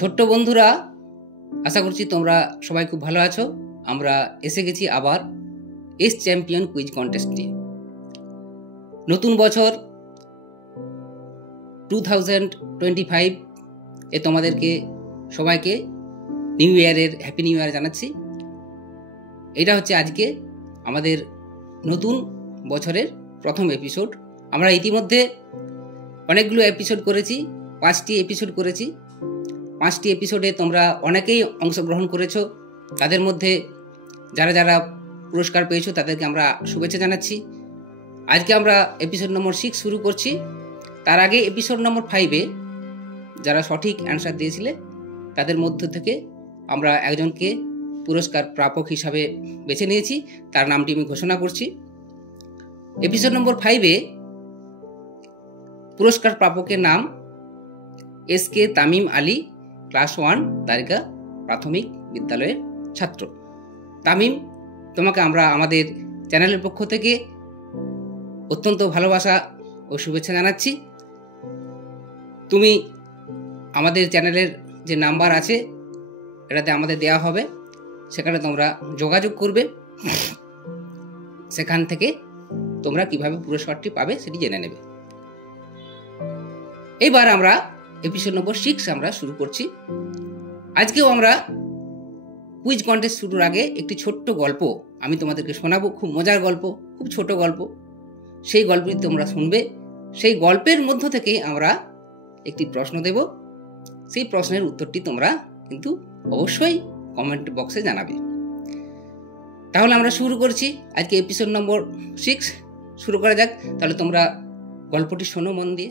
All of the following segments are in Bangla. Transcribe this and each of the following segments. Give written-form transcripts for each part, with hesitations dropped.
ছোট্ট বন্ধুরা, আশা করছি তোমরা সবাই খুব ভালো আছো। আমরা এসে গেছি আবার এস চ্যাম্পিয়ন কুইজ কন্টেস্ট নিয়ে। নতুন বছর 2025 এ তোমাদেরকে সবাইকে হ্যাপি নিউ ইয়ার জানাচ্ছি। এটা হচ্ছে আজকে আমাদের নতুন বছরের প্রথম এপিসোড। আমরা ইতিমধ্যে অনেকগুলো এপিসোড করেছি, 5টি এপিসোড করেছি। 5টি এপিসোডে তোমরা অনেকেই অংশগ্রহণ করেছো। তাদের মধ্যে যারা যারা পুরস্কার পেয়েছো তাদেরকে আমরা শুভেচ্ছা জানাচ্ছি। আজকে আমরা এপিসোড নম্বর 6 শুরু করছি। তার আগে এপিসোড নম্বর 5-এ যারা সঠিক অ্যান্সার দিয়েছিলে তাদের মধ্য থেকে আমরা একজনকে পুরস্কার প্রাপক হিসাবে বেছে নিয়েছি। তার নামটি আমি ঘোষণা করছি। এপিসোড নম্বর 5-এ পুরস্কার প্রাপকের নাম SK তামিম আলী, ক্লাস 1 দ্বারিকা প্রাথমিক বিদ্যালয়ের ছাত্র। তামিম, তোমাকে আমরা আমাদের চ্যানেলের পক্ষ থেকে অত্যন্ত ভালোবাসা ও শুভেচ্ছা জানাচ্ছি। তুমি আমাদের চ্যানেলের যে নাম্বার আছে এটাতে আমাদের দেওয়া হবে, সেখানে তোমরা যোগাযোগ করবে। সেখান থেকে তোমরা কিভাবে পুরস্কারটি পাবে সেটি জেনে নেবে। এইবার আমরা এপিসোড নম্বর 6 আমরা শুরু করছি। আজকেও আমরা কুইজ কন্টেস্ট শুরুর আগে একটি ছোট্ট গল্প আমি তোমাদেরকে শোনাবো। খুব মজার গল্প, খুব ছোট গল্প। সেই গল্পটি তোমরা শুনবে। সেই গল্পের মধ্য থেকে আমরা একটি প্রশ্ন দেব। সেই প্রশ্নের উত্তরটি তোমরা কিন্তু অবশ্যই কমেন্ট বক্সে জানাবে। তাহলে আমরা শুরু করছি আজকে এপিসোড নম্বর 6। শুরু করা যাক। তাহলে তোমরা গল্পটি শোনো মন দিয়ে।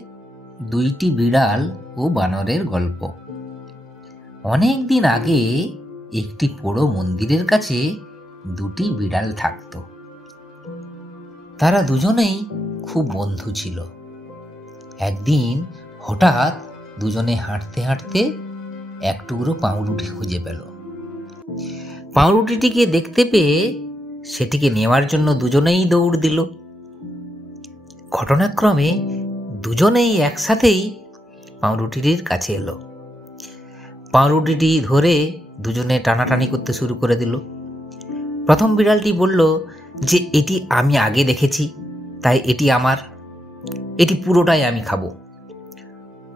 2টি বিড়াল ও বানরের গল্প। অনেক দিন আগে একটি পোড়ো মন্দিরের কাছে 2টি বিড়াল থাকত। তারা দুজনেই খুব বন্ধু ছিল। একদিন হঠাৎ দুজনে হাঁটতে হাঁটতে এক টুকরো পাউরুটি খুঁজে পেল। পাউরুটিটিকে দেখতে পেয়ে সেটিকে নেওয়ার জন্য দুজনেই দৌড় দিল। ঘটনাক্রমে দুজনেই একসাথেই পাউরুটিটির কাছে এলো। পাউরুটিটি ধরে দুজনে টানাটানি করতে শুরু করে দিল। প্রথম বিড়ালটি বলল যে এটি আমি আগে দেখেছি, তাই এটি আমার, এটি পুরোটাই আমি খাবো।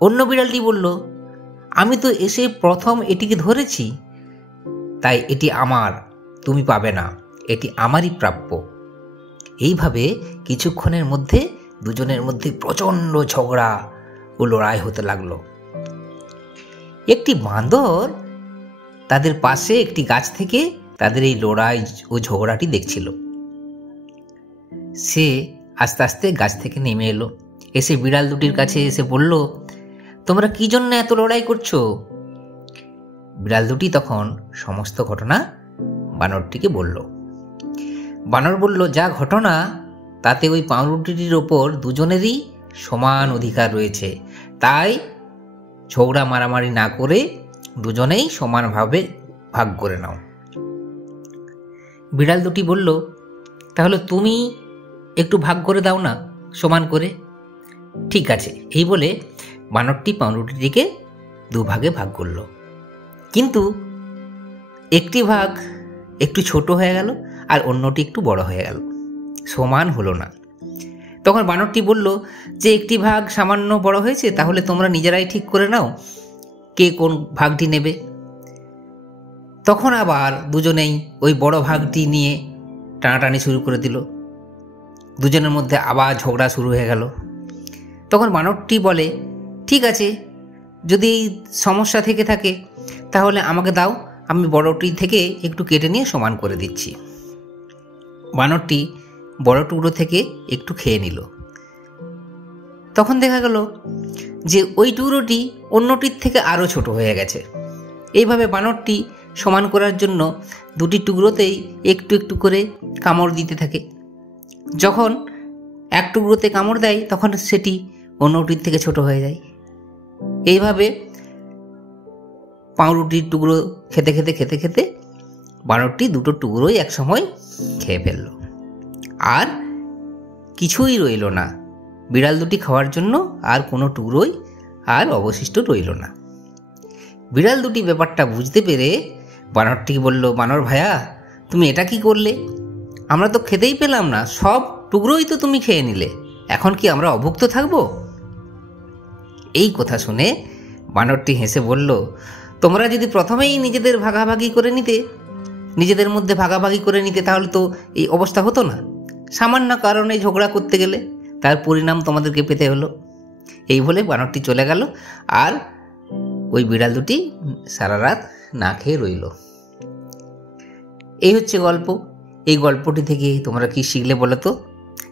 অন্য বিড়ালটি বলল আমি তো এসে প্রথম এটিকে ধরেছি, তাই এটি আমার, তুমি পাবে না, এটি আমারই প্রাপ্য। এইভাবে কিছুক্ষণের মধ্যে দুজনের মধ্যে প্রচণ্ড ঝগড়া ও লড়াই হতে লাগলো। একটি বাঁদর তাদের পাশে একটি গাছ থেকে তাদের এই লড়াই ও ঝগড়াটি দেখছিল। সে আস্তে আস্তে গাছ থেকে নেমে এলো। এসে বিড়াল দুটির কাছে এসে বলল, তোমরা কি জন্য এত লড়াই করছো? বিড়াল দুটি তখন সমস্ত ঘটনা বানরটিকে বলল। বানর বলল, যা ঘটনা তাতে ওই পাউরুটিটির ওপর দুজনেরই সমান অধিকার রয়েছে, তাই ঝগড়া মারামারি না করে দুজনেই সমানভাবে ভাগ করে নাও। বিড়াল দুটি বলল, তাহলে তুমি একটু ভাগ করে দাও না, সমান করে। ঠিক আছে, এই বলে বানরটি পাউরুটিটিকে 2 ভাগে ভাগ করল। কিন্তু একটি ভাগ একটু ছোট হয়ে গেল আর অন্যটি একটু বড় হয়ে গেল, সমান হলো না। তখন বানরটি বলল যে একটি ভাগ সামান্য বড় হয়েছে, তাহলে তোমরা নিজেরাই ঠিক করে নাও কে কোন ভাগটি নেবে। তখন আবার দুজনেই ওই বড় ভাগটি নিয়ে টানাটানি শুরু করে দিল। দুজনের মধ্যে আবার ঝগড়া শুরু হয়ে গেল। তখন বানরটি বলে, ঠিক আছে, যদি এই সমস্যা থেকে থাকে তাহলে আমাকে দাও, আমি বড়টি থেকে একটু কেটে নিয়ে সমান করে দিচ্ছি। বানরটি বড় টুকরো থেকে একটু খেয়ে নিল। তখন দেখা গেল যে ওই টুকরোটি অন্যটির থেকে আরও ছোট হয়ে গেছে। এইভাবে বানরটি সমান করার জন্য 2টি টুকরোতেই একটু একটু করে কামড় দিতে থাকে। যখন এক টুকরোতে কামড় দেয় তখন সেটি অন্যটির থেকে ছোট হয়ে যায়। এইভাবে পাউরুটির টুকরো খেতে খেতে খেতে খেতে বানরটি 2টো টুকরোই একসময় খেয়ে ফেলল। আর কিছুই রইল না, বিড়াল দুটি খাওয়ার জন্য আর কোনো টুকরোই আর অবশিষ্ট রইল না। বিড়াল দুটি ব্যাপারটা বুঝতে পেরে বানরটি বলল, বানর ভাইয়া, তুমি এটা কি করলে? আমরা তো খেতেই পেলাম না, সব টুকরোই তো তুমি খেয়ে নিলে। এখন কি আমরা অভুক্ত থাকবো? এই কথা শুনে বানরটি হেসে বলল, তোমরা যদি প্রথমেই নিজেদের ভাগাভাগি করে নিতে, নিজেদের মধ্যে ভাগাভাগি করে নিতে, তাহলে তো এই অবস্থা হতো না। সামান্য কারণে ঝগড়া করতে গেলে তার পরিণাম তোমাদেরকে পেতে হলো। এই বলে বানরটি চলে গেল, আর ওই বিড়াল দুটি সারা রাত না খেয়ে রইল। এই হচ্ছে গল্প। এই গল্পটি থেকে তোমরা কি শিখলে বলো তো?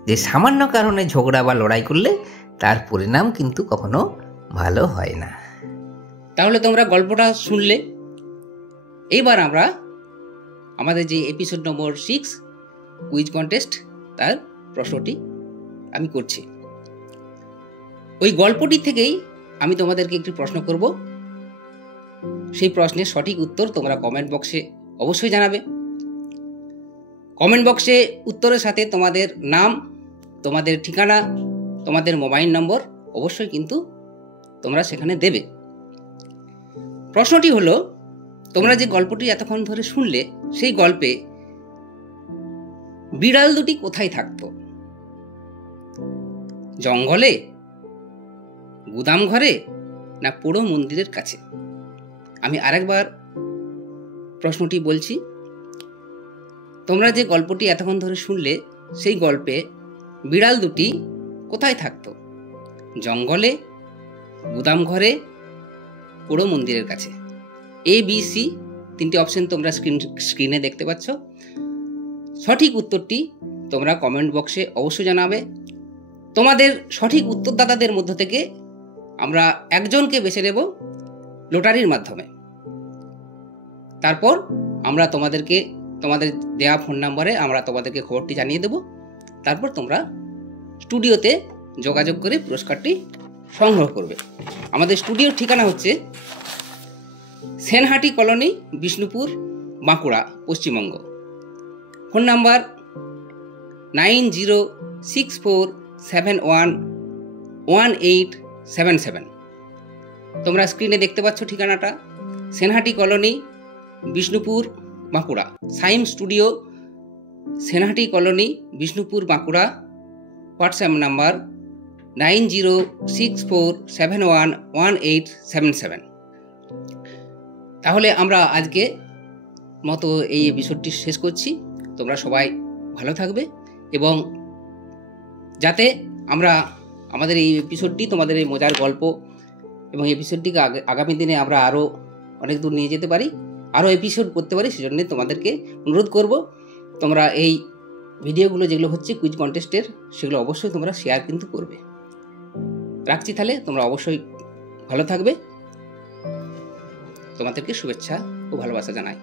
যে সামান্য কারণে ঝগড়া বা লড়াই করলে তার পরিণাম কিন্তু কখনো ভালো হয় না। তাহলে তোমরা গল্পটা শুনলে। এইবার আমরা আমাদের যে এপিসোড নম্বর 6 কুইজ কন্টেস্ট, তার প্রশ্নটি আমি করছি। ওই গল্পটি থেকেই আমি তোমাদেরকে একটি প্রশ্ন করব। সেই প্রশ্নের সঠিক উত্তর তোমরা কমেন্ট বক্সে অবশ্যই জানাবে। কমেন্ট বক্সে উত্তরের সাথে তোমাদের নাম, তোমাদের ঠিকানা, তোমাদের মোবাইল নম্বর অবশ্যই কিন্তু তোমরা সেখানে দেবে। প্রশ্নটি হলো, তোমরা যে গল্পটি এতক্ষণ ধরে শুনলে, সেই গল্পে বিড়াল দুটি কোথায় থাকতো? জঙ্গলে, গুদাম ঘরে, না পোড়ো মন্দিরের কাছে? আমি আরেকবার প্রশ্নটি বলছি। তোমরা যে গল্পটি এতক্ষণ ধরে শুনলে, সেই গল্পে বিড়াল দুটি কোথায় থাকতো? জঙ্গলে, গুদাম ঘরে, পোড়ো মন্দিরের কাছে? ABC 3টি অপশন তোমরা স্ক্রিনে দেখতে পাচ্ছ। সঠিক উত্তরটি তোমরা কমেন্ট বক্সে অবশ্যই জানাবে। তোমাদের সঠিক উত্তরদাতাদের মধ্য থেকে আমরা একজনকে বেছে নেব লটারির মাধ্যমে। তারপর আমরা তোমাদেরকে তোমাদের দেওয়া ফোন নাম্বারে আমরা তোমাদেরকে খবরটি জানিয়ে দেব। তারপর তোমরা স্টুডিওতে যোগাযোগ করে পুরস্কারটি সংগ্রহ করবে। আমাদের স্টুডিওর ঠিকানা হচ্ছে Senhati colony, Bishnupur, Bankura, Paschimbanga. Phone number 9064711877। তোমরা স্ক্রিনে দেখতে পাচ্ছ ঠিকানাটা, Senhati colony, Bishnupur, Bankura. Saim studio, Senhati colony, Bishnupur, Bankura. WhatsApp number 9064711877। তাহলে আমরা আজকে মতো এই এপিসোডটি শেষ করছি। তোমরা সবাই ভালো থাকবে, এবং যাতে আমরা আমাদের এই এপিসোডটি, তোমাদের এই মজার গল্প এবং এপিসোডটিকে আগামী দিনে আমরা আরও অনেক দূর নিয়ে যেতে পারি, আরও এপিসোড করতে পারি, সেজন্য তোমাদেরকে অনুরোধ করব, তোমরা এই ভিডিওগুলো যেগুলো হচ্ছে কুইজ কন্টেস্টের, সেগুলো অবশ্যই তোমরা শেয়ার কিন্তু করবে। রাখছি তাহলে, তোমরা অবশ্যই ভালো থাকবে। তোমাদেরকে শুভেচ্ছা ও ভালোবাসা জানাই।